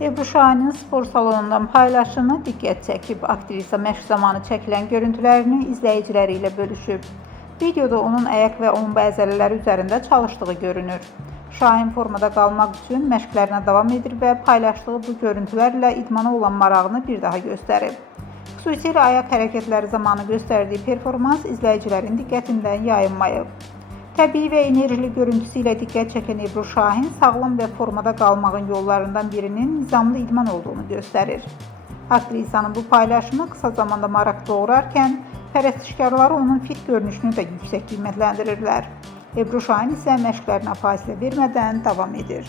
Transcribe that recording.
Ebru Şahin'in spor salonundan paylaşımı diqqət çəkib. Aktrisa məşq zamanı çəkilən görüntülərini izləyiciləri ilə bölüşüb. Videoda onun ayaq və omba əzələləri üzərində çalışdığı görünür. Şahin formada qalmaq üçün məşqlərinə davam edir və paylaşdığı bu görüntülərlə idmana olan marağını bir daha göstərib. Xüsusilə ayaq hərəkətləri zamanı göstərdiyi performans izləyicilərin diqqətindən yayınmayıb. Təbii və enerjili görüntüsü ilə diqqət çəkən Ebru Şahin sağlam və formada qalmağın yollarından birinin nizamlı idman olduğunu göstərir. Aktrisanın bu paylaşımı qısa zamanda maraq doğurarkən, pərəstişkarları onun fit görünüşünü də yüksək qiymətləndirirlər. Ebru Şahin isə məşqlərinə fasilə vermədən davam edir.